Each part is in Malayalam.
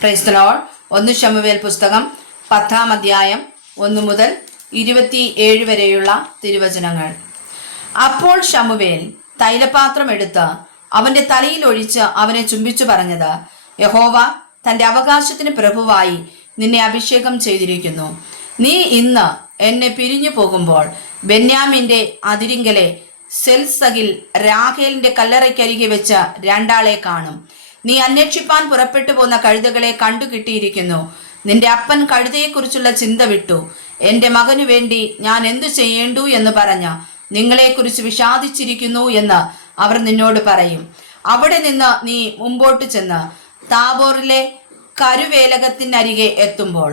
Praise the Lord. 1 ശമൂവേൽ പുസ്തകം 10-ാം അധ്യായം 1 മുതൽ 27 വരെയുള്ള തിരുവചനങ്ങൾ. അപ്പോൾ ശമൂവേൽ തൈലപാത്രം എടുത്ത് അവന്റെ തലയിൽ ഒഴിച്ച് അവനെ ചുംബിച്ചു പറഞ്ഞത്, യഹോവ തന്റെ അവകാശത്തിന് പ്രഭുവായി നിന്നെ അഭിഷേകം ചെയ്തിരിക്കുന്നു. നീ ഇന്ന് എന്നെ പിരിഞ്ഞു പോകുമ്പോൾ ബെന്യാമിന്റെ അതിരിങ്കലെ സെൽസഗിൽ രാഹേലിന്റെ കല്ലറയ്ക്കരികെ വെച്ച് രണ്ടാളെ കാണും. നീ അന്വേഷിപ്പാൻ പുറപ്പെട്ടു പോന്ന കഴുതകളെ കണ്ടുകിട്ടിയിരിക്കുന്നു. നിന്റെ അപ്പൻ കഴുതയെക്കുറിച്ചുള്ള ചിന്ത വിട്ടു. എൻ്റെ മകനു വേണ്ടി ഞാൻ എന്തു ചെയ്യേണ്ടു എന്ന് പറഞ്ഞ നിങ്ങളെക്കുറിച്ച് വിഷാദിച്ചിരിക്കുന്നു എന്ന് അവർ നിന്നോട് പറയും. അവിടെ നിന്ന് നീ മുമ്പോട്ട് ചെന്ന് താബോറിലെ കരുവേലകത്തിനരികെ എത്തുമ്പോൾ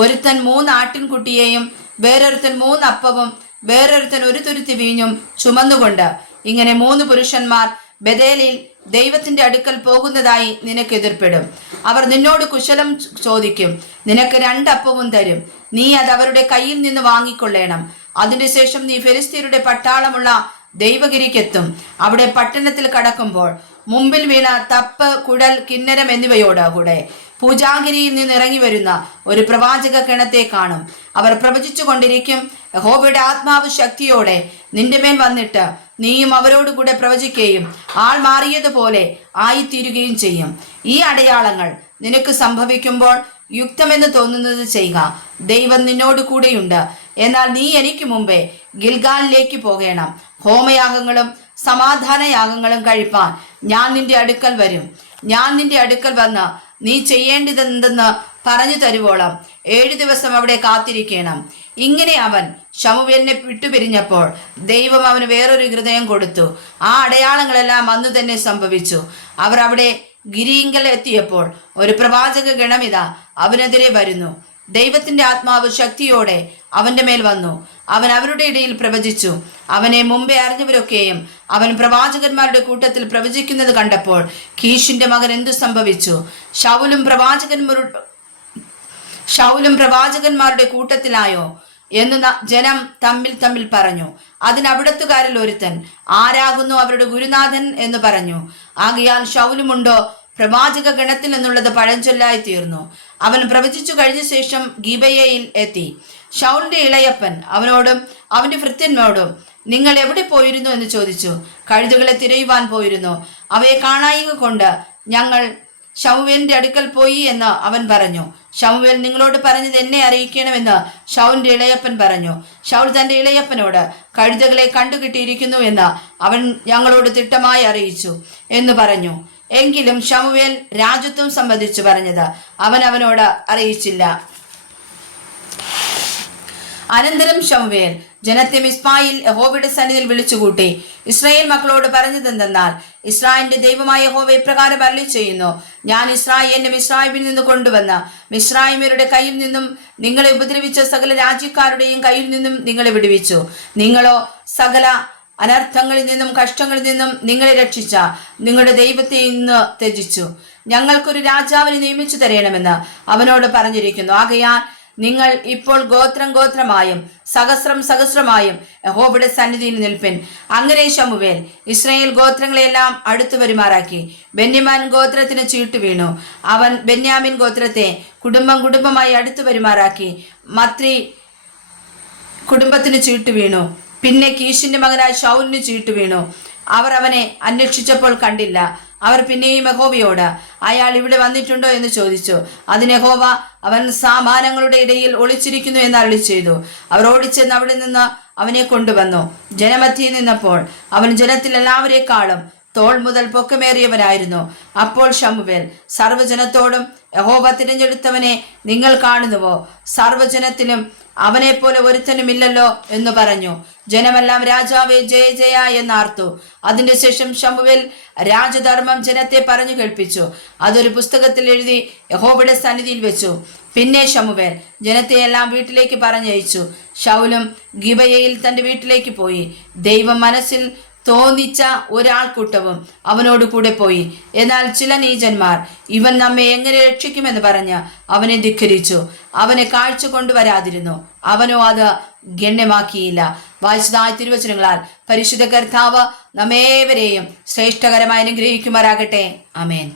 ഒരുത്തൻ 3 ആട്ടിൻകുട്ടിയെയും വേറൊരുത്തൻ 3 അപ്പവും വേറൊരുത്തൻ 1 തുരുത്തി വീഞ്ഞും ചുമന്നുകൊണ്ട് ഇങ്ങനെ 3 പുരുഷന്മാർ ബഥേലിൽ ദൈവത്തിന്റെ അടുക്കൽ പോകുന്നതായി നിനക്ക് എതിർപ്പെടും. അവർ നിന്നോട് കുശലം ചോദിക്കും. നിനക്ക് 2 അപ്പവും തരും. നീ അത് അവരുടെ കയ്യിൽ നിന്ന് വാങ്ങിക്കൊള്ളേണം. അതിനുശേഷം നീ ഫെലിസ്ത്യരുടെ പട്ടാളമുള്ള ദൈവഗിരിക്കെത്തും. അവിടെ പട്ടണത്തിൽ കടക്കുമ്പോൾ മുമ്പിൽ വീണ തപ്പ്, കുഴൽ, കിന്നരം എന്നിവയോട് കൂടെ പൂജാഗിരിയിൽ നിന്ന് ഇറങ്ങി വരുന്ന ഒരു പ്രവാചക ഗണത്തെ കാണും. അവർ പ്രവചിച്ചു കൊണ്ടിരിക്കും. യഹോവയുടെ ആത്മാവ് ശക്തിയോടെ നിന്റെ മേൽ വന്നിട്ട് നീയും അവരോടുകൂടെ പ്രവചിക്കുകയും ആൾ മാറിയതുപോലെ ആയിത്തീരുകയും ചെയ്യും. ഈ അടയാളങ്ങൾ നിനക്ക് സംഭവിക്കുമ്പോൾ യുക്തമെന്ന് തോന്നുന്നത് ചെയ്യുക. ദൈവം നിന്നോട് കൂടെയുണ്ട്. എന്നാൽ നീ എനിക്ക് മുമ്പേ ഗിൽഗാലിലേക്ക് പോകണം. ഹോമയാഗങ്ങളും സമാധാനയാഗങ്ങളും കഴിപ്പാൻ ഞാൻ നിന്റെ അടുക്കൽ വരും. ഞാൻ നിന്റെ അടുക്കൽ വന്ന് നീ ചെയ്യേണ്ടതെന്തെന്ന് പറഞ്ഞു തരുവോളം 7 ദിവസം അവിടെ കാത്തിരിക്കണം. ഇങ്ങനെ അവൻ ശമൂവേലിനെ വിട്ടുപിരിഞ്ഞപ്പോൾ ദൈവം അവന് വേറൊരു ഹൃദയം കൊടുത്തു. ആ അടയാളങ്ങളെല്ലാം അന്ന് തന്നെ സംഭവിച്ചു. അവർ അവിടെ ഗിരിയിങ്കൽ എത്തിയപ്പോൾ ഒരു പ്രവാചക ഗണമിത അവനെതിരെ വരുന്നു. ദൈവത്തിന്റെ ആത്മാവ് ശക്തിയോടെ അവന്റെ മേൽ വന്നു. അവൻ അവരുടെ ഇടയിൽ പ്രവചിച്ചു. അവനെ മുമ്പേ അറിഞ്ഞവരൊക്കെയും അവൻ പ്രവാചകന്മാരുടെ കൂട്ടത്തിൽ പ്രവചിക്കുന്നത് കണ്ടപ്പോൾ കീഷിന്റെ മകൻ എന്തു സംഭവിച്ചു? ശൗലും പ്രവാചകന്മാരുടെ കൂട്ടത്തിലായോ എന്ന് ജനം തമ്മിൽ പറഞ്ഞു. അതിന് അവിടത്തുകാരിൽ ഒരുത്തൻ, ആരാകുന്നു അവരുടെ ഗുരുനാഥൻ എന്ന് പറഞ്ഞു. ആകയാൽ ശൗലുമുണ്ടോ പ്രവാചക ഗണത്തിൽ എന്നുള്ളത് പഴഞ്ചൊല്ലായി തീർന്നു. അവൻ പ്രവചിച്ചു കഴിഞ്ഞ ശേഷം ഗിബയയിൽ എത്തി. ശൗലിന്റെ ഇളയപ്പൻ അവനോടും അവന്റെ ഭൃത്യന്മാരോടും, നിങ്ങൾ എവിടെ പോയിരുന്നു എന്ന് ചോദിച്ചു. കഴുതുകളെ തിരയുവാൻ പോയിരുന്നു. അവയെ കാണായിക കൊണ്ട് ഞങ്ങൾ ശമൂവേലിന്റെ അടുക്കൽ പോയി എന്ന് അവൻ പറഞ്ഞു. ശമൂവേൽ നിങ്ങളോട് പറഞ്ഞത് എന്നെ അറിയിക്കണമെന്ന് ശൗലിന്റെ ഇളയപ്പൻ പറഞ്ഞു. ശൗൽ തന്റെ ഇളയപ്പനോട്, കഴുതകളെ കണ്ടുകിട്ടിയിരിക്കുന്നു എന്ന് അവൻ ഞങ്ങളോട് തിട്ടമായി അറിയിച്ചു എന്ന് പറഞ്ഞു. എങ്കിലും ശമൂവേൽ രാജത്വം സംബന്ധിച്ചു പറഞ്ഞത് അവനോട് അറിയിച്ചില്ല. അനന്തരം ശമൂവേൽ ജനത്തെ മിസ്പായിൽ യഹോവയുടെ സന്നിധിയിൽ വിളിച്ചുകൂട്ടി ഇസ്രായേൽ മക്കളോട് പറഞ്ഞതെന്തെന്നാൽ, ഇസ്രായേലിന്റെ ദൈവമായ യഹോവ ഇപ്രകാരം അരുളി ചെയ്യുന്നു, ഞാൻ ഇസ്രായേലിനെ മിസ്രയീമിൽ നിന്ന് കൊണ്ടുവന്ന് മിസ്രയീമ്യരുടെ കയ്യിൽ നിന്നും നിങ്ങളെ ഉപദ്രവിച്ച സകല രാജ്യക്കാരുടെയും കയ്യിൽ നിന്നും നിങ്ങളെ വിടുവിച്ചു. നിങ്ങളോ സകല അനർത്ഥങ്ങളിൽ നിന്നും കഷ്ടങ്ങളിൽ നിന്നും നിങ്ങളെ രക്ഷിച്ച നിങ്ങളുടെ ദൈവത്തെ ഇന്ന് ത്യജിച്ചു. ഞങ്ങൾക്കൊരു രാജാവിനെ നിയമിച്ചു തരണമെന്ന് അവനോട് പറഞ്ഞിരിക്കുന്നു. ആകയാൽ നിങ്ങൾ ഇപ്പോൾ ഗോത്രമായും സഹസ്രമായും യഹോവയുടെ സന്നിധിയിൽ നിൽപ്പിൻ. അങ്ങനെ ശമൂവേൽ ഇസ്രായേൽ ഗോത്രങ്ങളെല്ലാം അടുത്തു വരുമാറാക്കി. ബെന്യാമിൻ ഗോത്രത്തിന് ചീട്ടു വീണു. അവൻ ബെന്യാമിൻ ഗോത്രത്തെ കുടുംബമായി അടുത്തു വരുമാറാക്കി. മത്രി കുടുംബത്തിന് ചീട്ടു വീണു. പിന്നെ കീഷിന്റെ മകനായ ശൗലിന് ചീട്ടു വീണു. അവർ അവനെ അന്വേഷിച്ചപ്പോൾ കണ്ടില്ല. അവർ പിന്നെയും യഹോവയോട്, അയാൾ ഇവിടെ വന്നിട്ടുണ്ടോ എന്ന് ചോദിച്ചു. അതിന് യഹോവ, അവൻ സാമാനങ്ങളുടെ ഇടയിൽ ഒളിച്ചിരിക്കുന്നു എന്ന് അരുളി ചെയ്തു. അവർ ഓടിച്ചെന്ന് അവിടെ നിന്ന് അവനെ കൊണ്ടുവന്നു. ജനമധ്യയിൽ നിന്നപ്പോൾ അവൻ ജനത്തിൽ എല്ലാവരെക്കാളും തോൾ മുതൽ പൊക്കമേറിയവനായിരുന്നു. അപ്പോൾ ശമൂവേൽ സർവ്വജനത്തോടും, യഹോവ തിരഞ്ഞെടുത്തവനെ നിങ്ങൾ കാണുന്നുവോ? സർവ്വജനത്തിലും അവനെ പോലെ ഒരുത്തനുമില്ലല്ലോ എന്ന് പറഞ്ഞു. ജനമെല്ലാം രാജാവേ ജയ ജയ എന്നാർത്തു. അതിന്റെ ശേഷം ശമൂവേൽ രാജധർമ്മം ജനത്തെ പറഞ്ഞു കേൾപ്പിച്ചു. അതൊരു പുസ്തകത്തിൽ എഴുതി യഹോവയുടെ സന്നിധിയിൽ വെച്ചു. പിന്നെ ശമൂവേൽ ജനത്തെ എല്ലാം വീട്ടിലേക്ക് പറഞ്ഞയച്ചു. ശൗലും ഗിബയയിൽ തന്റെ വീട്ടിലേക്ക് പോയി. ദൈവം മനസ്സിൽ തോന്നിച്ച ഒരാൾക്കൂട്ടവും അവനോട് കൂടെ പോയി. എന്നാൽ ചില നീചന്മാർ ഇവൻ നമ്മെ എങ്ങനെ രക്ഷിക്കുമെന്ന് പറഞ്ഞ് അവനെ ധിക്കരിച്ചു. അവനെ കാഴ്ച കൊണ്ടുവരാതിരുന്നു. അവനോ അത് ഗണ്യമാക്കിയില്ല. വായിച്ചതായ തിരുവചനങ്ങളാൽ പരിശുദ്ധ കർത്താവ് നമ്മേവരെയും ശ്രേഷ്ഠകരമായി അനുഗ്രഹിക്കുമാറാകട്ടെ. ആമേൻ.